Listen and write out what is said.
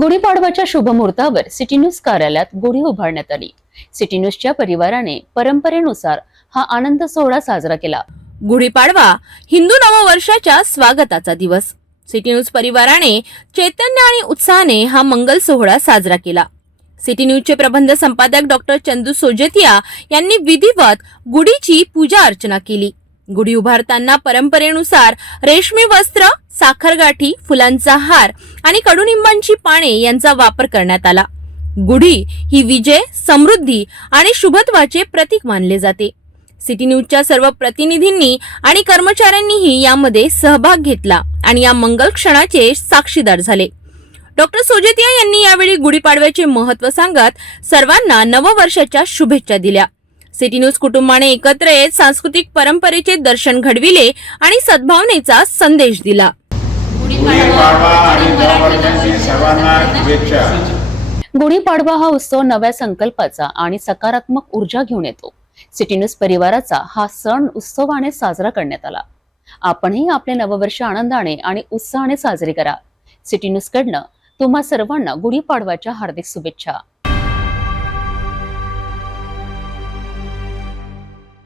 गुढीपाडवाच्या शुभमुहूर्तावर city news कार्यालयात गुढी उभारण्यात आली. सिटी न्यूजच्या परिवाराने परंपरेनुसार हा आनंद सोहळा साजरा केला. गुढीपाडवा हिंदू नववर्षाच्या स्वागताचा दिवस. सिटी न्यूज परिवाराने चैतन्य आणि उत्साहाने हा मंगल सोहळा साजरा केला. सिटी न्यूजचे प्रबंध संपादक डॉक्टर चंदू सोजतिया यांनी विधिवत गुढीची पूजा अर्चना केली. गुढी उभारताना परंपरेनुसार रेशमी वस्त्र साखरगाठी फुलांचा हार आणि कडुनिंबांची पाने यांचा वापर करण्यात आला. गुढी ही विजय समृद्धी आणि शुभत्वाचे प्रतीक मानले जाते. सिटी न्यूजच्या सर्व प्रतिनिधींनी आणि कर्मचाऱ्यांनीही यामध्ये सहभाग घेतला आणि या मंगल क्षणाचे साक्षीदार झाले. डॉक्टर सोजेतिया यांनी यावेळी गुढीपाडव्याचे महत्त्व सांगत सर्वांना नववर्षाच्या शुभेच्छा दिल्या. सिटी न्यूज कुटुंबाने एकत्र येत सांस्कृतिक परंपरेचे दर्शन घडविले आणि सद्भावनेचा संदेश दिला. गुढीपाडवा आणि नववर्षाची सर्वांना शुभेच्छा. गुढीपाडवा हा उत्सव नव्या संकल्पाचा आणि सकारात्मक ऊर्जा घेऊन येतो. सिटी न्यूज परिवाराचा हा सण उत्सवाने साजरा करण्यात आला. आपणही आपले नववर्ष आनंदाने आणि उत्साहाने साजरे करा. सिटी न्यूज कडनं तुम्हा सर्वांना गुढीपाडवाच्या हार्दिक शुभेच्छा.